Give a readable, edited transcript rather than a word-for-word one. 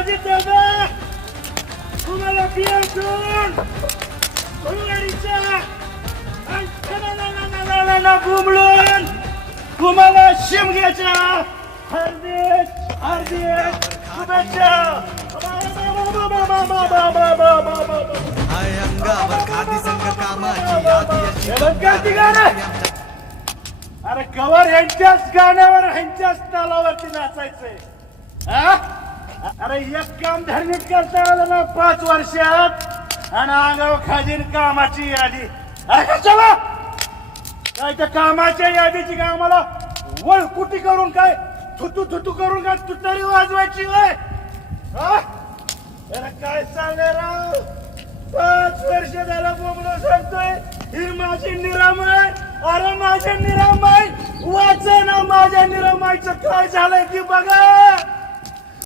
अजित दादा तुम्हाला बियातून घुमळून तुम्हाला शिमग्याच्या हार्दिक हार्दिक शुभेच्छा. अंगावर खादी संघ कामाची अरे कवर ह्यांच्याच गाण्यावर ह्यांच्याच तालावरती नाचायचंय. अरे एक काम धरणीत करता आलं ना 5 वर्षात आणि आगाव खाजीन कामाची यादी. अरे कशाला काय त्या कामाच्या यादीची काय आम्हाला वळकुटी करून काय थुतू थुतू करून काय तुतारी वाजवायची वय. अरे काय चाललंय राव. 5 वर्ष झालं बोबलो सांगतोय ही माझी निरामय. अरे माझ्या निरामय वाचना माझ्या निरामयचं काय झालंय ती बघा.